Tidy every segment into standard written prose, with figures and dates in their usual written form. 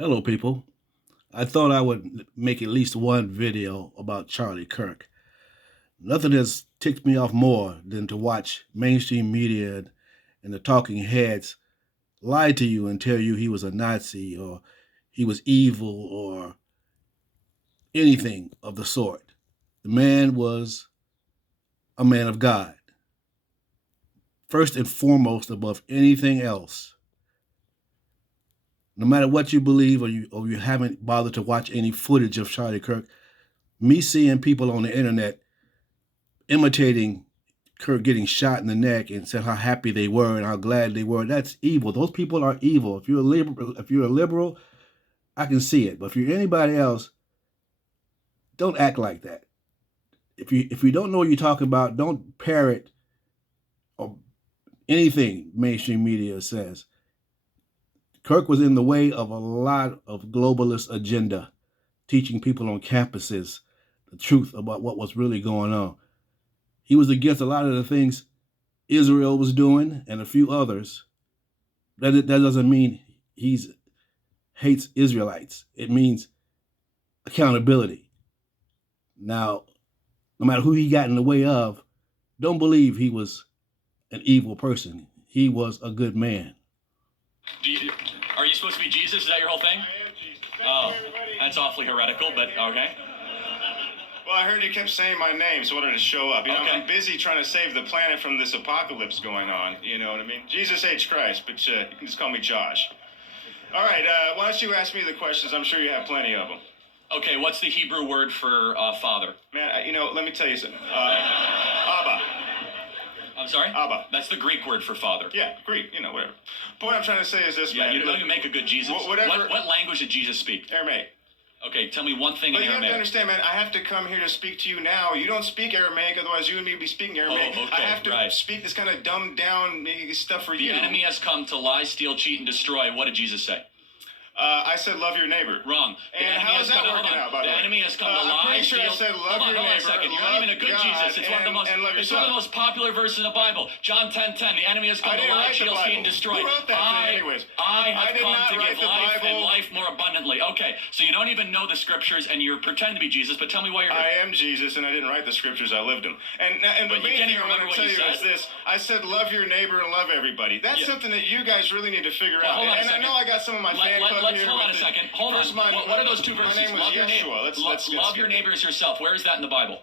Hello, people. I thought I would make at least one video about Charlie Kirk. Nothing has ticked me off more than to watch mainstream media and the talking heads lie to you and tell you he was a Nazi or he was evil or anything of the sort. The man was a man of God. First and foremost, above anything else. No matter what you believe or you haven't bothered to watch any footage of Charlie Kirk, me seeing people on the internet imitating Kirk getting shot in the neck and said how happy they were and how glad they were, that's evil. Those people are evil. If you're a liberal, I can see it. But if you're anybody else, don't act like that. If you don't know what you're talking about, don't parrot or anything mainstream media says. Kirk was in the way of a lot of globalist agenda, teaching people on campuses the truth about what was really going on. He was against a lot of the things Israel was doing and a few others. That doesn't mean he hates Israelites. It means accountability. Now, no matter who he got in the way of, don't believe he was an evil person. He was a good man. Are you supposed to be Jesus? Is that your whole thing? I am Jesus. Oh, that's awfully heretical, but okay. Well, I heard you kept saying my name, so I wanted to show up. Okay. I'm busy trying to save the planet from this apocalypse going on. You know what I mean? Jesus H. Christ, but you can just call me Josh. All right, why don't you ask me the questions? I'm sure you have plenty of them. Okay, what's the Hebrew word for father? Man, let me tell you something. Abba. I'm sorry? Abba. That's the Greek word for father. Yeah, Greek, whatever. Point I'm trying to say is this, Yeah, man. you don't even make a good Jesus. Whatever. What language did Jesus speak? Aramaic. Okay, tell me one thing But in you have to Aramaic. understand, man, I have to come here to speak to you now. You don't speak Aramaic, otherwise you and me would be speaking Aramaic. Oh, okay, I have to right. speak this kind of dumbed down stuff for The you. enemy has come to lie, steal, cheat, and destroy. What did Jesus say? I said love your neighbor. Wrong. The And enemy how has is that come working to, out, by the way? The enemy has come to I'm lie, pretty sure I steal. said love your hold on a neighbor, second. You're not even a good love Jesus. God, It's one of the most. and love It's one of the yourself. most popular verses in the Bible. John 10:10. The enemy has come I to didn't lie, write the steal, cheat, and Bible. destroy. Who wrote that thing anyways? I I have did come not to write give the life and Bible. life more abundantly. Okay, so you don't even know the scriptures and you pretend to be Jesus, but tell me why you're I here. am Jesus, and I didn't write the scriptures. I lived them. And the But you main can't thing even I want remember to tell what you you is said. this. I said love your neighbor and love everybody. That's Yeah. something that you guys really need to figure Well, out. hold on a And I second. know I got some of my fan club Let's here. hold on a with second. it. Hold on. First, What are those two My verses? name was Love your neighbor. Yeshua. Let's Love your neighbor as yourself. Where is that in the Bible?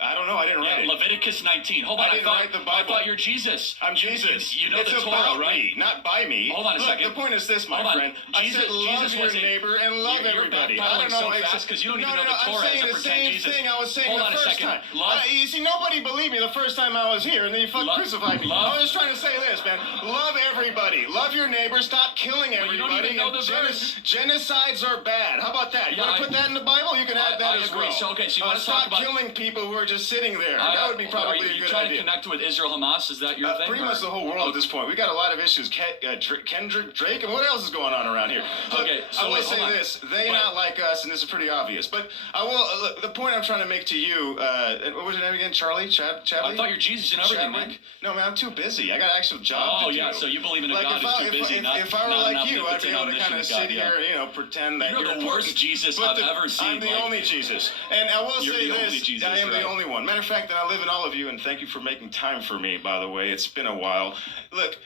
I don't know. I didn't write it. Leviticus 19. Hold on. I didn't write the Bible. I thought you're Jesus. I'm Jesus. You know it's the about Torah, right? me, not by me. Hold on a Look, second. the point is this, my Hold on. friend. I said love your wasn't- neighbor and love you're everybody. backpedaling I don't know. so fast because you don't even know the I'm Torah as saying a the pretend same Jesus. thing I was saying Hold the on a first second. time. Love- You see, nobody believed me the first time I was here, and then you fucking crucified me. love- I was just trying to say this, man. Love everybody. Love your neighbor. Stop killing But everybody. you don't even know and the verse. Genocides are bad. How about that? You Yeah, want to put that in the Bible? You can add that I as agree. well. So, okay, so you want to talk stop about- killing people who are just sitting there. That would be Are probably you a good trying idea. to connect with Israel Hamas? Is that your thing? Pretty much the whole world at this point. We got a lot of issues. Kendrick, Drake, and what else is going on around here? Look, Okay, so I will wait, say hold on. this: they not like us, and this is pretty obvious. But I will. Look, the point I'm trying to make to you. What was your name again? Charlie? Chadley? I thought you're Jesus and everything, man. Chadwick? No, man, I'm too busy. I got an actual job to do. Yeah, so you believe in a Like God who's too busy, if I were not like enough you, I'd be able to omniscient kind of God, sit here, pretend that You're the important. worst Jesus But I've ever seen. I'm the only Jesus. And I will You're say the only this, Jesus, I am right. the only one. Matter of fact, I live in all of you, and thank you for making time for me, by the way. It's been a while. Look,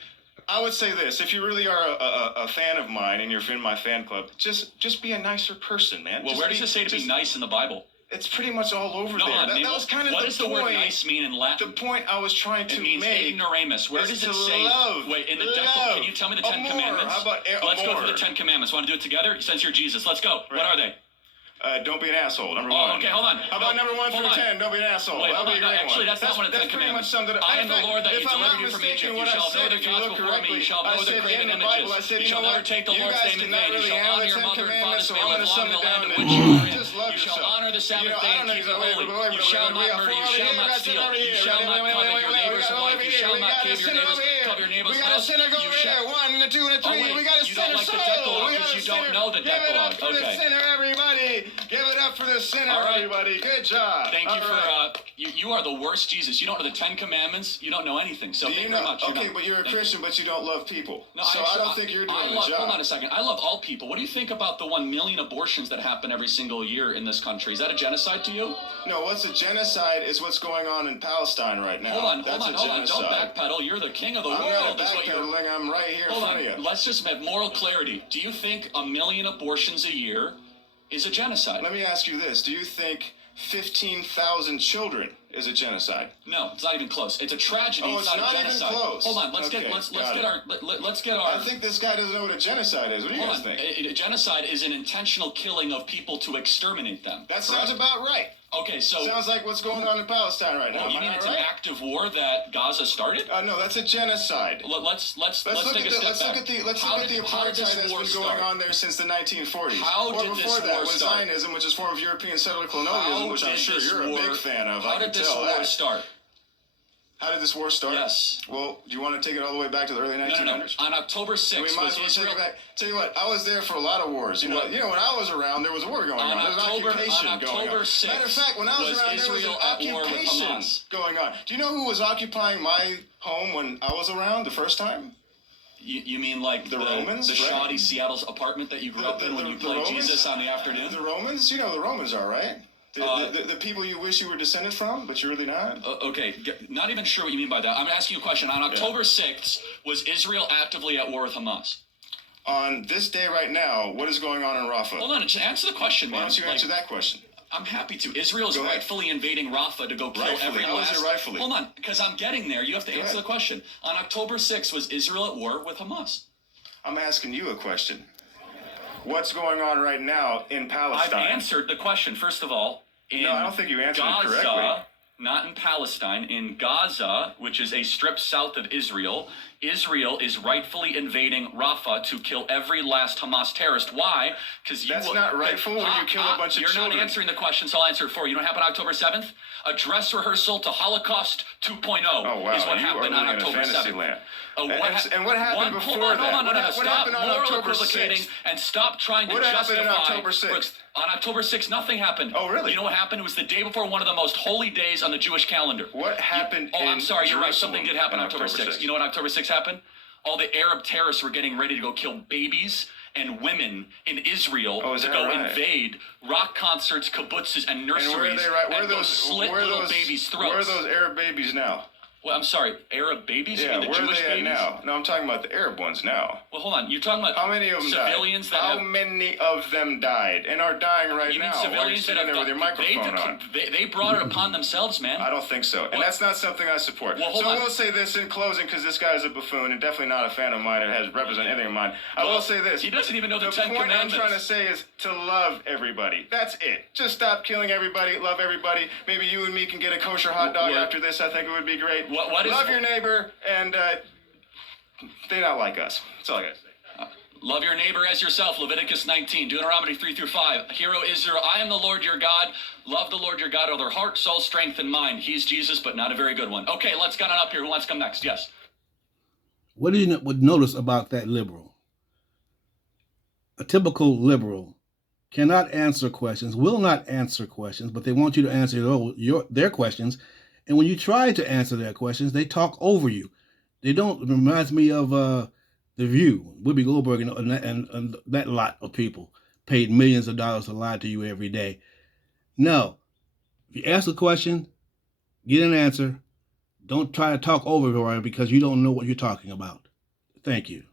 I would say this: if you really are a fan of mine and you're in my fan club, just be a nicer person, man. Well, where does it say to be nice in the Bible? It's pretty much all over there. That was kind of what the does the point. word nice mean in Latin? The point I was trying to It means make. ignoramus. Where is does to it say? love. Wait, in the Love. Can you tell me the Ten Amor. Commandments? How about Let's go amor? through the Ten Commandments. Want to do it together? Since you're Jesus, let's go. What are they? Don't be an asshole, number Oh, one. okay, hold on. How about number 1 through Hold on. 10? Don't be an asshole. Wait, That'll hold be on. a great Actually, one. that's not one of the Ten pretty much Commandments. summed it up. I am the Lord that you if I'm not delivered you from mistaken, Egypt. You what I shall said, know the if you gods look before me. correctly, You shall I know the said graven in the images. Bible, I said, You you shall know never what? take the You Lord's guys name in cannot vain. You really shall handle honor the your Ten mother and father Commandments, so may I'm live gonna long sum in it the down land in to which you are in. just love You shall yourself. honor the Sabbath day I and don't know keep it exactly holy. You shall not murder. You shall not steal. You shall not covet your neighbor's wife. You shall not covet your neighbor's house. We got a sinner go there. 1 and a 2 and a 3. Oh, wait, We got a you don't sinner like the soul. Decalogue We got because a you sinner. don't know the Give it up Decalogue. for the Okay. sinner, everybody. Hey, give it up for the sinner, All right. everybody. Good job. Thank you All for right. you are the worst Jesus. You don't know the 10 Commandments. You don't know anything. So Do thank you you very know? much. Okay, but you're a Christian, but you don't love people. No, so I don't think you're doing the job. Hold on a second. I love all people. What do you think about the 1 million abortions that happen every single year in this country? Is that a genocide to you? No, what's a genocide is what's going on in Palestine right now. Hold on. That's a Don't genocide. backpedal. You're the king of the I'm world. not backpedaling. I'm right here in front of you. Let's just have moral clarity. Do you think 1 million abortions a year is a genocide? Let me ask you this. Do you think 15,000 children is a genocide? No, it's not even close. It's a tragedy. Oh, it's not not a genocide. even close. Hold on. Let's Okay, get our. I think this guy doesn't know what a genocide is. What do you guys think? A genocide is an intentional killing of people to exterminate them. That sounds about right. Okay, so Sounds like what's going on in Palestine right now. you Am mean I it's right? an active war that Gaza started? No, that's a genocide. Let's take a step back. Let's look at the apartheid that's been going on there since the 1940s. How did before this that war was start? Zionism, which is a form of European settler colonialism, which I'm sure you're a big fan of. How I can did this tell war that. start? How did this war start? Yes. Well, do you want to take it all the way back to the early 1900s? No. On October 6th We might was as well Israel. take it back. Tell you what, I was there for a lot of wars. You know, when I was around, there was a war going on. There was an occupation going on. October 6th Matter of fact, when I was around, there was Israel an at war with occupation Hamas. going on. Do you know who was occupying my home when I was around the first time? You mean like The Romans, the right? shoddy Seattle apartment that you grew up in when you played Romans? Jesus on the afternoon? The Romans? You know who the Romans are, right? The people you wish you were descended from, but you're really not? Okay, not even sure what you mean by that. I'm asking you a question. On October 6th, was Israel actively at war with Hamas? On this day right now, what is going on in Rafah? Hold on, just answer the question, man. Why don't you answer that question? I'm happy to. Israel's Go ahead. rightfully invading Rafah to go kill Rightfully? every How is last... it rightfully? Hold on, because I'm getting there. You have to Go answer ahead. the question. On October 6th, was Israel at war with Hamas? I'm asking you a question. What's going on right now in Palestine? I've answered the question, first of all. No, I don't think you answered it correctly. Not in Palestine, in Gaza, which is a strip south of Israel. Israel is rightfully invading Rafah to kill every last Hamas terrorist. Why? Because That's not rightful when you kill a bunch of You're children. not answering the question, so I'll answer it for you. You know what happened October 7th? A dress rehearsal to Holocaust 2.0 Oh, wow. is what You happened are on living in a October fantasy 7th. land. And what happened before hold that? on, What stop happened on moral October equivocating 6th? and stop trying to What justify. happened on October 6th? On October 6th, nothing happened. Oh, really? You know what happened? It was the day before one of the most holy days on the Jewish calendar. What happened I'm sorry, you're right. Jerusalem Something did happen on on October October 6th. 6th? You know what October 6th happened? All the Arab terrorists were getting ready to go kill babies and women in Israel Oh, is to that go right? invade rock concerts, kibbutzes, and And nurseries where are they right? Where are and go those slit little babies' throats. Where are those Arab babies now? Well, I'm sorry, Arab babies? Yeah, you mean the where Jewish are they babies? at now? No, I'm talking about the Arab ones now. Well, hold on. You're talking about How many of them civilians died? that How have... many of them died and are dying right You mean now? While you're civilians that sitting have there with your microphone on. they brought it upon themselves, man. I don't think so. And What? that's not something I support. Well, hold so on. I will say this in closing, because this guy is a buffoon and definitely not a fan of mine and has represent anything of mine. I will say this. He doesn't even know the The 10 point I'm Commandments. trying to say is to love everybody. That's it. Just stop killing everybody. Love everybody. Maybe you and me can get a kosher hot dog after this. I think it would be great. What is- love your neighbor, and they not like us. That's all I got to say. Love your neighbor as yourself, Leviticus 19, Deuteronomy 3-5. Hear, O Israel, I am the Lord your God. Love the Lord your God with their heart, soul, strength, and mind. He's Jesus, but not a very good one. Okay, let's get on up here. Who wants to come next? Yes. What do you would notice about that liberal? A typical liberal cannot answer questions, will not answer questions, but they want you to answer their questions. And when you try to answer their questions, they talk over you. They don't. It reminds me of The View, Whoopi Goldberg, and that lot of people paid millions of dollars to lie to you every day. No, if you ask a question, get an answer. Don't try to talk over her because you don't know what you're talking about. Thank you.